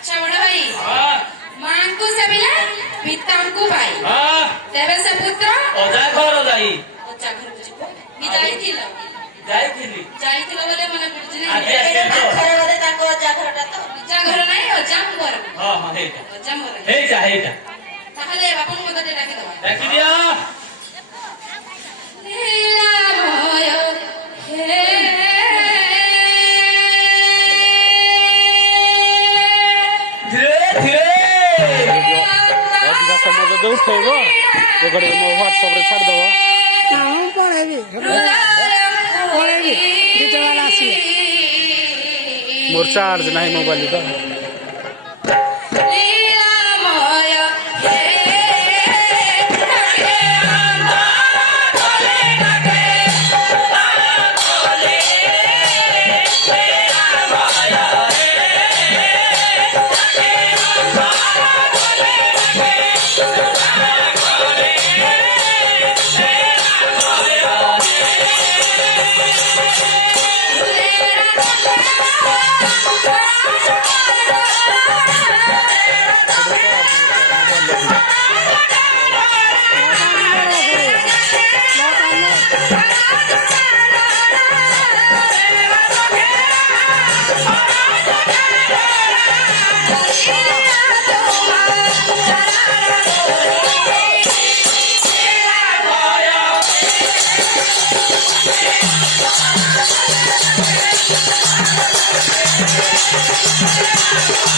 अच्छा बड़ भाई मां को सबिला पिता को भाई तेरे से पुत्र ओजा घर जाई ओजा घर को मी जाईथिलो बोले मने पड़छ नै आज आसे तो घर बोले ताको ओजा घरटा तो ओजा घर नै ओजा मोर हां हां हेटा ओजा मोर हेटा ताहले बापन मदते डाकी दवा डाकी दिया नीला मोय हे उठेबो एकर मो व्हाट्सएप रे छाड़ दबो हम पळेबी डिटेल आसी मोर चार्ज नाही मोबाइल का Thank you.